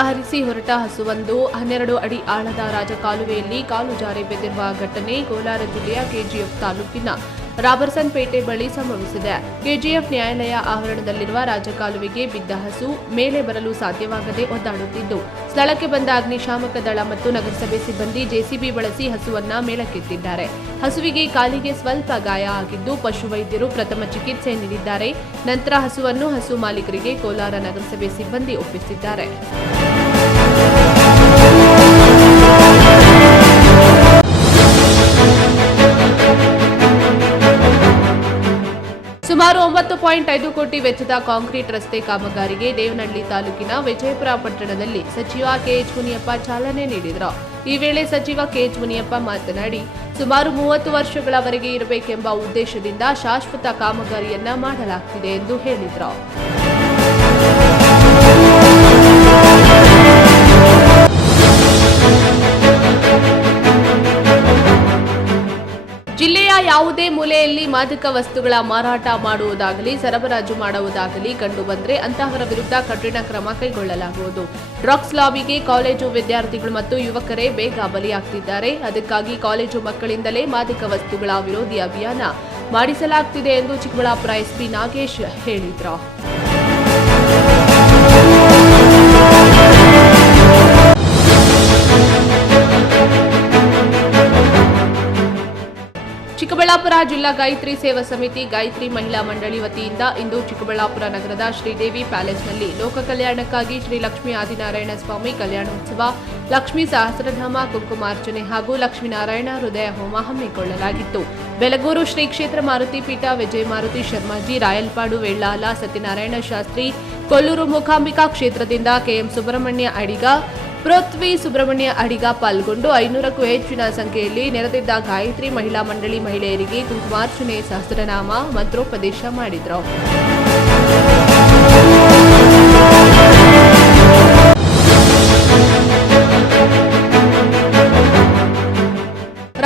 ಹರಿಸಿ ಹೊರಟ ಹಸುವೊಂದು ಹನ್ನೆರಡು ಅಡಿ ಆಳದ ರಾಜಕಾಲುವೆಯಲ್ಲಿ ಕಾಲು ಜಾರಿ ಬಿದ್ದಿರುವ ಘಟನೆ ಕೋಲಾರ ಜಿಲ್ಲೆಯ ಕೆಜಿಎಫ್ ತಾಲೂಕಿನ ರಾಬರ್ಸನ್ ಪೇಟೆ ಬಳಿ ಸಂಭವಿಸಿದೆ. ಕೆಜಿಎಫ್ ನ್ಯಾಯಾಲಯ ಆವರಣದಲ್ಲಿರುವ ರಾಜಕಾಲುವೆಗೆ ಬಿದ್ದ ಹಸು ಮೇಲೆ ಬರಲು ಸಾಧ್ಯವಾಗದೆ ಒದ್ದಾಡುತ್ತಿದ್ದು, ಸ್ಥಳಕ್ಕೆ ಬಂದ ಅಗ್ನಿಶಾಮಕ ದಳ ಮತ್ತು ನಗರಸಭೆ ಸಿಬ್ಬಂದಿ ಜೆಸಿಬಿ ಬಳಸಿ ಹಸುವನ್ನ ಮೇಲಕ್ಕೆತ್ತಿದ್ದಾರೆ. ಹಸುವಿಗೆ ಕಾಲಿಗೆ ಸ್ವಲ್ಪ ಗಾಯ ಆಗಿದ್ದು, ಪಶುವೈದ್ಯರು ಪ್ರಥಮ ಚಿಕಿತ್ಸೆ ನೀಡಿದ್ದಾರೆ. ನಂತರ ಹಸುವನ್ನು ಹಸು ಮಾಲೀಕರಿಗೆ ಕೋಲಾರ ನಗರಸಭೆ ಸಿಬ್ಬಂದಿ ಒಪ್ಪಿಸಿದ್ದಾರೆ. ಒಂಬತ್ತು ಪಾಯಿಂಟ್ ಐದು ಕೋಟಿ ವೆಚ್ಚದ ಕಾಂಕ್ರೀಟ್ ರಸ್ತೆ ಕಾಮಗಾರಿಗೆ ದೇವನಹಳ್ಳಿ ತಾಲೂಕಿನ ವಿಜಯಪುರ ಪಟ್ಟಣದಲ್ಲಿ ಸಚಿವ ಕೆಎಚ್ ಮುನಿಯಪ್ಪ ಚಾಲನೆ ನೀಡಿದರು. ಈ ವೇಳೆ ಸಚಿವ ಕೆಎಚ್ ಮುನಿಯಪ್ಪ ಮಾತನಾಡಿ, ಸುಮಾರು ಮೂವತ್ತು ವರ್ಷಗಳವರೆಗೆ ಇರಬೇಕೆಂಬ ಉದ್ದೇಶದಿಂದ ಶಾಶ್ವತ ಕಾಮಗಾರಿಯನ್ನ ಮಾಡಲಾಗ್ತಿದೆ ಎಂದು ಹೇಳಿದರು. ಯಾವುದೇ ಮೂಲೆಯಲ್ಲಿ ಮಾದಕ ವಸ್ತುಗಳ ಮಾರಾಟ ಮಾಡುವುದಾಗಲಿ, ಸರಬರಾಜು ಮಾಡುವುದಾಗಲಿ ಕಂಡುಬಂದರೆ ಅಂತಹವರ ವಿರುದ್ಧ ಕಠಿಣ ಕ್ರಮ ಕೈಗೊಳ್ಳಲಾಗುವುದು. ಡ್ರಗ್ಸ್ ಲಾಬಿಗೆ ಕಾಲೇಜು ವಿದ್ಯಾರ್ಥಿಗಳು ಮತ್ತು ಯುವಕರೇ ಬೇಗ ಬಲಿಯಾಗ್ತಿದ್ದಾರೆ. ಅದಕ್ಕಾಗಿ ಕಾಲೇಜು ಮಕ್ಕಳಿಂದಲೇ ಮಾದಕ ವಸ್ತುಗಳ ವಿರೋಧಿ ಅಭಿಯಾನ ಮಾಡಿಸಲಾಗ್ತಿದೆ ಎಂದು ಚಿಕ್ಕಬಳ್ಳಾಪುರ ಎಸ್ಪಿ ನಾಗೇಶ್ ಹೇಳಿದ್ರು. ಚಿಕ್ಕಬಳ್ಳಾಪುರ ಜಿಲ್ಲಾ ಗಾಯತ್ರಿ ಸೇವಾ ಸಮಿತಿ ಗಾಯತ್ರಿ ಮಹಿಳಾ ಮಂಡಳಿ ವತಿಯಿಂದ ಇಂದು ಚಿಕ್ಕಬಳ್ಳಾಪುರ ನಗರದ ಶ್ರೀದೇವಿ ಪ್ಯಾಲೇಸ್ನಲ್ಲಿ ಲೋಕ ಕಲ್ಯಾಣಕ್ಕಾಗಿ ಶ್ರೀ ಲಕ್ಷ್ಮೀ ಆದಿನಾರಾಯಣ ಸ್ವಾಮಿ ಕಲ್ಯಾಣೋತ್ಸವ, ಲಕ್ಷ್ಮೀ ಸಹಸ್ರಧಾಮ ಕುಂಕುಮಾರ್ಚನೆ ಹಾಗೂ ಲಕ್ಷ್ಮೀನಾರಾಯಣ ಹೃದಯ ಹೋಮ ಹಮ್ಮಿಕೊಳ್ಳಲಾಗಿತ್ತು. ಬೆಲಗೂರು ಶ್ರೀ ಕ್ಷೇತ್ರ ಮಾರುತಿ ಪೀಠ, ವಿಜಯ ಮಾರುತಿ ಶರ್ಮಾಜಿ ರಾಯಲ್ಪಾಡು ವೇಳ್ಳಾಲ ಸತ್ಯನಾರಾಯಣ ಶಾಸ್ತ್ರಿ, ಕೊಲ್ಲೂರು ಮೂಕಾಂಬಿಕಾ ಕ್ಷೇತ್ರದಿಂದ ಕೆಎಂ ಸುಬ್ರಹ್ಮಣ್ಯ ಅಡಿಗ ಪೃಥ್ವಿ ಸುಬ್ರಹ್ಮಣ್ಯ ಅಡಿಗ ಪಾಲ್ಗೊಂಡು ಐನೂರಕ್ಕೂ ಹೆಚ್ಚಿನ ಸಂಖ್ಯೆಯಲ್ಲಿ ನೆರೆದಿದ್ದ ಗಾಯತ್ರಿ ಮಹಿಳಾ ಮಂಡಳಿ ಮಹಿಳೆಯರಿಗೆ ಕುಂಕುಮಾರ್ಚನೆ ಸಹಸ್ರನಾಮ ಮಂತ್ರೋಪದೇಶ ಮಾಡಿದ್ರು.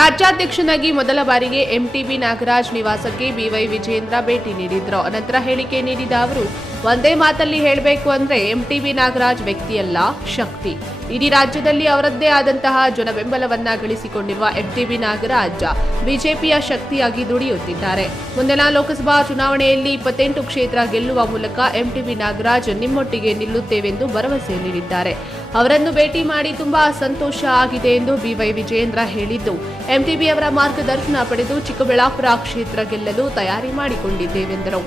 ರಾಜ್ಯಾಧ್ಯಕ್ಷನಾಗಿ ಮೊದಲ ಬಾರಿಗೆ ಎಂಟಿಬಿ ನಾಗರಾಜ್ ನಿವಾಸಕ್ಕೆ ಬಿವೈ ವಿಜೇಂದ್ರ ಭೇಟಿ ನೀಡಿದ್ರು. ನಂತರ ಹೇಳಿಕೆ ನೀಡಿದ ಅವರು ಒಂದೇ ಮಾತಲ್ಲಿ ಹೇಳಬೇಕು ಅಂದ್ರೆ ಎಂಟಿಬಿ ನಾಗರಾಜ್ ವ್ಯಕ್ತಿಯಲ್ಲ, ಶಕ್ತಿ. ಇಡೀ ರಾಜ್ಯದಲ್ಲಿ ಅವರದ್ದೇ ಆದಂತಹ ಜನ ಬೆಂಬಲವನ್ನ ಗಳಿಸಿಕೊಂಡಿರುವ ಎಂಟಿಬಿ ನಾಗರಾಜ್ ಬಿಜೆಪಿಯ ಶಕ್ತಿಯಾಗಿ ದುಡಿಯುತ್ತಿದ್ದಾರೆ. ಮುಂದಿನ ಲೋಕಸಭಾ ಚುನಾವಣೆಯಲ್ಲಿ ಇಪ್ಪತ್ತೆಂಟು ಕ್ಷೇತ್ರ ಗೆಲ್ಲುವ ಮೂಲಕ ಎಂಟಿಬಿ ನಾಗರಾಜ್ ನಿಮ್ಮೊಟ್ಟಿಗೆ ನಿಲ್ಲುತ್ತೇವೆಂದು ಭರವಸೆ ನೀಡಿದ್ದಾರೆ. ಅವರನ್ನು ಭೇಟಿ ಮಾಡಿ ತುಂಬಾ ಸಂತೋಷ ಆಗಿದೆ ಎಂದು ಬಿವೈ ವಿಜಯೇಂದ್ರ ಹೇಳಿದ್ದು, ಎಂಟಿಬಿ ಅವರ ಮಾರ್ಗದರ್ಶನ ಪಡೆದು ಚಿಕ್ಕಬಳ್ಳಾಪುರ ಕ್ಷೇತ್ರ ಗೆಲ್ಲಲು ತಯಾರಿ ಮಾಡಿಕೊಂಡಿದ್ದೇವೆಂದರು.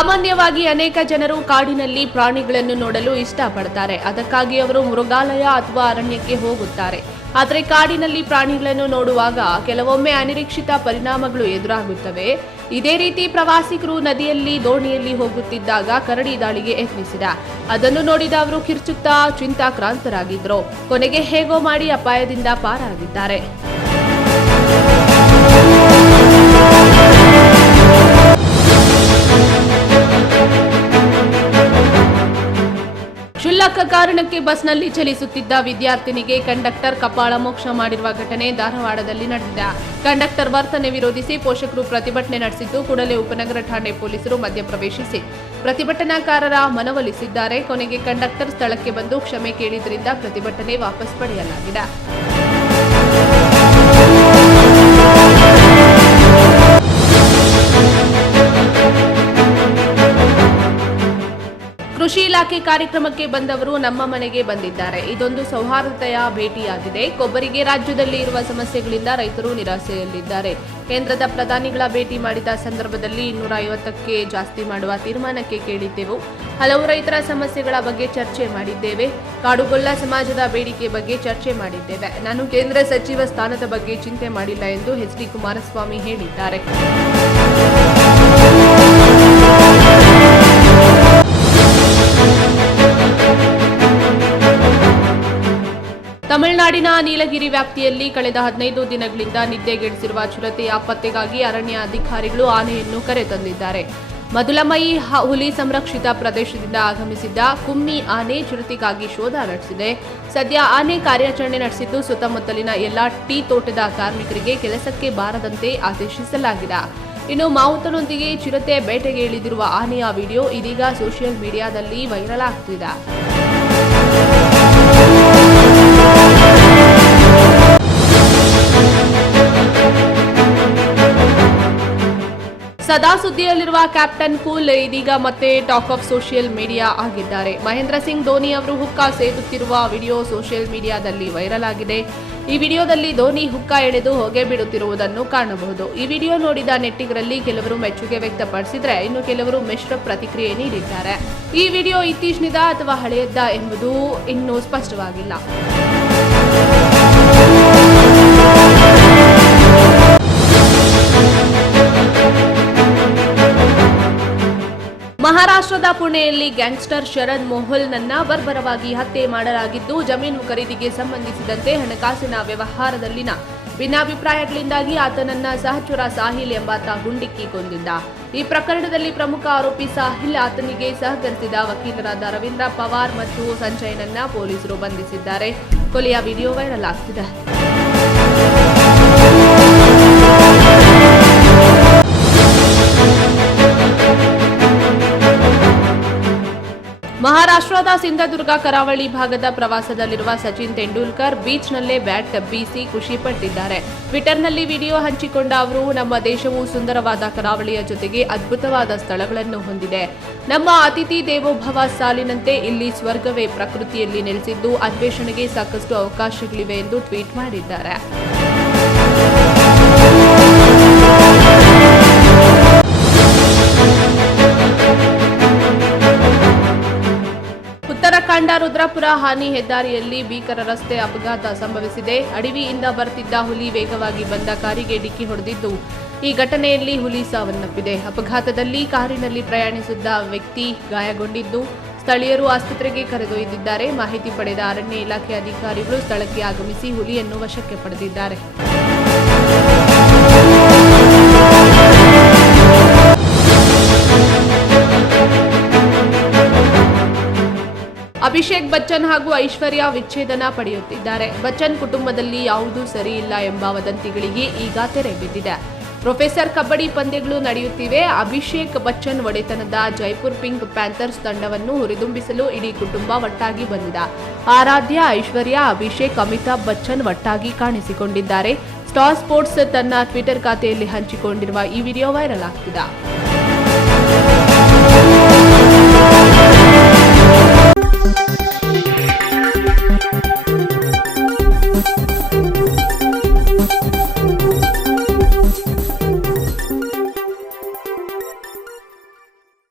ಸಾಮಾನ್ಯವಾಗಿ ಅನೇಕ ಜನರು ಕಾಡಿನಲ್ಲಿ ಪ್ರಾಣಿಗಳನ್ನು ನೋಡಲು ಇಷ್ಟಪಡ್ತಾರೆ. ಅದಕ್ಕಾಗಿ ಅವರು ಮೃಗಾಲಯ ಅಥವಾ ಅರಣ್ಯಕ್ಕೆ ಹೋಗುತ್ತಾರೆ. ಆದರೆ ಕಾಡಿನಲ್ಲಿ ಪ್ರಾಣಿಗಳನ್ನು ನೋಡುವಾಗ ಕೆಲವೊಮ್ಮೆ ಅನಿರೀಕ್ಷಿತ ಪರಿಣಾಮಗಳು ಎದುರಾಗುತ್ತವೆ. ಇದೇ ರೀತಿ ಪ್ರವಾಸಿಗರು ನದಿಯಲ್ಲಿ, ದೋಣಿಯಲ್ಲಿ ಹೋಗುತ್ತಿದ್ದಾಗ ಕರಡಿ ದಾಳಿಗೆ ಯತ್ನಿಸಿದ. ಅದನ್ನು ನೋಡಿದ ಅವರು ಕಿರ್ಚುತ್ತಾ ಚಿಂತಾಕ್ರಾಂತರಾಗಿದ್ದರು. ಕೊನೆಗೆ ಹೇಗೋ ಮಾಡಿ ಅಪಾಯದಿಂದ ಪಾರಾಗಿದ್ದಾರೆ. ಕ್ಷುಲ್ಲಕ ಕಾರಣಕ್ಕೆ ಬಸ್ನಲ್ಲಿ ಚಲಿಸುತ್ತಿದ್ದ ವಿದ್ಯಾರ್ಥಿನಿಗೆ ಕಂಡಕ್ಟರ್ ಕಪಾಳ ಮೋಕ್ಷ ಮಾಡಿರುವ ಘಟನೆ ಧಾರವಾಡದಲ್ಲಿ ನಡೆದಿದೆ. ಕಂಡಕ್ಟರ್ ವರ್ತನೆ ವಿರೋಧಿಸಿ ಪೋಷಕರು ಪ್ರತಿಭಟನೆ ನಡೆಸಿದ್ದು ಕೂಡಲೇ ಉಪನಗರ ಠಾಣೆ ಪೊಲೀಸರು ಮಧ್ಯಪ್ರವೇಶಿಸಿ. ಪ್ರತಿಭಟನಾಕಾರರ ಮನವೊಲಿಸಿದ್ದಾರೆ. ಕೊನೆಗೆ ಕಂಡಕ್ಟರ್ ಸ್ಥಳಕ್ಕೆ ಬಂದು ಕ್ಷಮೆ ಕೇಳಿದ್ರಿಂದ ಪ್ರತಿಭಟನೆ ವಾಪಸ್ ಪಡೆಯಲಾಗಿದೆ. ಕೃಷಿ ಇಲಾಖೆ ಕಾರ್ಯಕ್ರಮಕ್ಕೆ ಬಂದವರು ನಮ್ಮ ಮನೆಗೆ ಬಂದಿದ್ದಾರೆ. ಇದೊಂದು ಸೌಹಾರ್ದತೆಯ ಭೇಟಿಯಾಗಿದೆ. ಕೊಬ್ಬರಿಗೆ ರಾಜ್ಯದಲ್ಲಿ ಇರುವ ಸಮಸ್ಯೆಗಳಿಂದ ರೈತರು ನಿರಾಸೆಯಲ್ಲಿದ್ದಾರೆ. ಕೇಂದ್ರದ ಪ್ರಧಾನಿಗಳ ಭೇಟಿ ಮಾಡಿದ ಸಂದರ್ಭದಲ್ಲಿ ಇನ್ನೂರ ಐವತ್ತಕ್ಕೆ ಜಾಸ್ತಿ ಮಾಡುವ ತೀರ್ಮಾನಕ್ಕೆ ಕೇಳಿದ್ದೆವು. ಹಲವು ರೈತರ ಸಮಸ್ಯೆಗಳ ಬಗ್ಗೆ ಚರ್ಚೆ ಮಾಡಿದ್ದೇವೆ. ಕಾಡುಗೊಲ್ಲ ಸಮಾಜದ ಬೇಡಿಕೆ ಬಗ್ಗೆ ಚರ್ಚೆ ಮಾಡಿದ್ದೇವೆ. ನಾನು ಕೇಂದ್ರ ಸಚಿವ ಸ್ಥಾನದ ಬಗ್ಗೆ ಚಿಂತೆ ಮಾಡಿಲ್ಲ ಎಂದು ಎಚ್ ಡಿ ಕುಮಾರಸ್ವಾಮಿ ಹೇಳಿದ್ದಾರೆ. ತಮಿಳುನಾಡಿನ ನೀಲಗಿರಿ ವ್ಯಾಪ್ತಿಯಲ್ಲಿ ಕಳೆದ ಹದಿನೈದು ದಿನಗಳಿಂದ ನಿದ್ದೆಗೆಡಿಸಿರುವ ಚಿರತೆಯ ಪತ್ತೆಗಾಗಿ ಅರಣ್ಯ ಅಧಿಕಾರಿಗಳು ಆನೆಯನ್ನು ಕರೆತಂದಿದ್ದಾರೆ ಮದುಲಮಯಿ ಹುಲಿ ಸಂರಕ್ಷಿತ ಪ್ರದೇಶದಿಂದ ಆಗಮಿಸಿದ್ದ ಕುಮ್ಮಿ ಆನೆ ಚಿರತೆಗಾಗಿ ಶೋಧ ನಡೆಸಿದೆ. ಸದ್ಯ ಆನೆ ಕಾರ್ಯಾಚರಣೆ ನಡೆಸಿದ್ದು ಸುತ್ತಮುತ್ತಲಿನ ಎಲ್ಲಾ ಟೀ ತೋಟದ ಕಾರ್ಮಿಕರಿಗೆ ಕೆಲಸಕ್ಕೆ ಬಾರದಂತೆ ಆದೇಶಿಸಲಾಗಿದೆ. ಇನ್ನು ಮಾವುತನೊಂದಿಗೆ ಚಿರತೆ ಬೇಟೆಗೆ ಇಳಿದಿರುವ ಆನೆಯ ವಿಡಿಯೋ ಇದೀಗ ಸೋಷಿಯಲ್ ಮೀಡಿಯಾದಲ್ಲಿ ವೈರಲ್ ಆಗ್ತಿದೆ. ಸದಾ ಸುದ್ದಿಯಲ್ಲಿರುವ ಕ್ಯಾಪ್ಟನ್ ಕೂಲ್ ಇದೀಗ ಮತ್ತೆ ಟಾಕ್ ಆಫ್ ಸೋಷಿಯಲ್ ಮೀಡಿಯಾ ಆಗಿದ್ದಾರೆ. ಮಹೇಂದ್ರ ಸಿಂಗ್ ಧೋನಿ ಅವರು ಹುಕ್ಕ ಸೇದುತ್ತಿರುವ ವಿಡಿಯೋ ಸೋಷಿಯಲ್ ಮೀಡಿಯಾದಲ್ಲಿ ವೈರಲ್ ಆಗಿದೆ. ಈ ವಿಡಿಯೋದಲ್ಲಿ ಧೋನಿ ಹುಕ್ಕ ಎಳೆದು ಹೊಗೆ ಬಿಡುತ್ತಿರುವುದನ್ನು ಕಾಣಬಹುದು. ಈ ವಿಡಿಯೋ ನೋಡಿದ ನೆಟ್ಟಿಗರಲ್ಲಿ ಕೆಲವರು ಮೆಚ್ಚುಗೆ ವ್ಯಕ್ತಪಡಿಸಿದ್ರೆ ಇನ್ನು ಕೆಲವರು ಮಿಶ್ರ ಪ್ರತಿಕ್ರಿಯೆ ನೀಡಿದ್ದಾರೆ. ಈ ವಿಡಿಯೋ ಇತ್ತೀಚಿನದ ಅಥವಾ ಹಳೆಯದ್ದ ಎಂಬುದು ಇನ್ನೂ ಸ್ಪಷ್ಟವಾಗಿಲ್ಲ. ಪುಣೆಯಲ್ಲಿ ಗ್ಯಾಂಗ್ಸ್ಟರ್ ಶರದ್ ಮೊಹಲ್ನನ್ನ ಬರ್ಬರವಾಗಿ ಹತ್ಯೆ ಮಾಡಲಾಗಿದ್ದು, ಜಮೀನು ಖರೀದಿಗೆ ಸಂಬಂಧಿಸಿದಂತೆ ಹಣಕಾಸಿನ ವ್ಯವಹಾರದಲ್ಲಿನ ಭಿನ್ನಾಭಿಪ್ರಾಯಗಳಿಂದಾಗಿ ಆತನನ್ನ ಸಹಚರ ಸಾಹಿಲ್ ಎಂಬಾತ ಗುಂಡಿಕ್ಕಿ ಕೊಂದಿದ್ದ ಈ ಪ್ರಕರಣದಲ್ಲಿ ಪ್ರಮುಖ ಆರೋಪಿ ಸಾಹಿಲ್ ಆತನಿಗೆ ಸಹಕರಿಸಿದ ವಕೀಲರಾದ ರವೀಂದ್ರ ಪವಾರ್ ಮತ್ತು ಸಂಜಯ್ನನ್ನ ಪೊಲೀಸರು ಬಂಧಿಸಿದ್ದಾರೆ. ಕೊಲೆಯ ವಿಡಿಯೋ ವೈರಲ್ ಆಗ್ತಿದೆ. ಸಿಂಧದುರ್ಗ ಕರಾವಳಿ ಭಾಗದ ಪ್ರವಾಸದಲ್ಲಿರುವ ಸಚಿನ್ ತೆಂಡೂಲ್ಕರ್ ಬೀಚ್ನಲ್ಲೇ ಬ್ಯಾಟ್ ಬೀಸಿ ಖುಷಿ ಪಟ್ಟಿದ್ದಾರೆ. ಟ್ವಿಟರ್ನಲ್ಲಿ ವಿಡಿಯೋ ಹಂಚಿಕೊಂಡ ಅವರು, ನಮ್ಮ ದೇಶವು ಸುಂದರವಾದ ಕರಾವಳಿಯ ಜೊತೆಗೆ ಅದ್ಭುತವಾದ ಸ್ಥಳಗಳನ್ನು ಹೊಂದಿದೆ. ನಮ್ಮ ಅತಿಥಿ ದೇವೋಭವ ಸಾಲಿನಂತೆ ಇಲ್ಲಿ ಸ್ವರ್ಗವೇ ಪ್ರಕೃತಿಯಲ್ಲಿ ನೆಲೆಸಿದ್ದು, ಅನ್ವೇಷಣೆಗೆ ಸಾಕಷ್ಟು ಅವಕಾಶಗಳಿವೆ ಎಂದು ಟ್ವೀಟ್ ಮಾಡಿದ್ದಾರೆ. ರುದ್ರಪುರ ಹಾನಿ ಹೆದ್ದಾರಿಯಲ್ಲಿ ಭೀಕರ ರಸ್ತೆ ಅಪಘಾತ ಸಂಭವಿಸಿದೆ. ಅಡವಿಯಿಂದ ಬರ್ತಿದ್ದ ಹುಲಿ ವೇಗವಾಗಿ ಬಂದ ಕಾರಿಗೆ ಡಿಕ್ಕಿ ಹೊಡೆದಿದ್ದು, ಈ ಘಟನೆಯಲ್ಲಿ ಹುಲಿ ಸಾವನ್ನಪ್ಪಿದೆ. ಅಪಘಾತದಲ್ಲಿ ಕಾರಿನಲ್ಲಿ ಪ್ರಯಾಣಿಸಿದ್ದ ವ್ಯಕ್ತಿ ಗಾಯಗೊಂಡಿದ್ದು, ಸ್ಥಳೀಯರು ಆಸ್ಪತ್ರೆಗೆ ಕರೆದೊಯ್ದಿದ್ದಾರೆ. ಮಾಹಿತಿ ಪಡೆದ ಅರಣ್ಯ ಇಲಾಖೆ ಅಧಿಕಾರಿಗಳು ಸ್ಥಳಕ್ಕೆ ಆಗಮಿಸಿ ಹುಲಿಯನ್ನು ವಶಕ್ಕೆ ಪಡೆದಿದ್ದಾರೆ. ಅಭಿಷೇಕ್ ಬಚ್ಚನ್ ಹಾಗೂ ಐಶ್ವರ್ಯ ವಿಚ್ಛೇದನ ಪಡೆಯುತ್ತಿದ್ದಾರೆ. ಬಚ್ಚನ್ ಕುಟುಂಬದಲ್ಲಿ ಯಾವುದೂ ಸರಿಯಿಲ್ಲ ಎಂಬ ವದಂತಿಗಳಿಗೆ ಈಗ ತೆರೆ ಬಿದ್ದಿದೆ. ಪ್ರೊಫೆಸರ್ ಕಬಡ್ಡಿ ಪಂದ್ಯಗಳು ನಡೆಯುತ್ತಿವೆ. ಅಭಿಷೇಕ್ ಬಚ್ಚನ್ ಒಡೆತನದ ಜೈಪುರ್ ಪಿಂಕ್ ಪ್ಯಾಂಥರ್ಸ್ ತಂಡವನ್ನು ಹುರಿದುಂಬಿಸಲು ಇಡೀ ಕುಟುಂಬ ಒಟ್ಟಾಗಿ ಬಂದಿದೆ. ಆರಾಧ್ಯ, ಐಶ್ವರ್ಯ, ಅಭಿಷೇಕ್, ಅಮಿತಾಬ್ ಬಚ್ಚನ್ ಒಟ್ಟಾಗಿ ಕಾಣಿಸಿಕೊಂಡಿದ್ದಾರೆ. ಸ್ಟಾರ್ ಸ್ಪೋರ್ಟ್ಸ್ ತನ್ನ ಟ್ವಿಟರ್ ಖಾತೆಯಲ್ಲಿ ಹಂಚಿಕೊಂಡಿರುವ ಈ ವಿಡಿಯೋ ವೈರಲ್ ಆಗ್ತಿದೆ.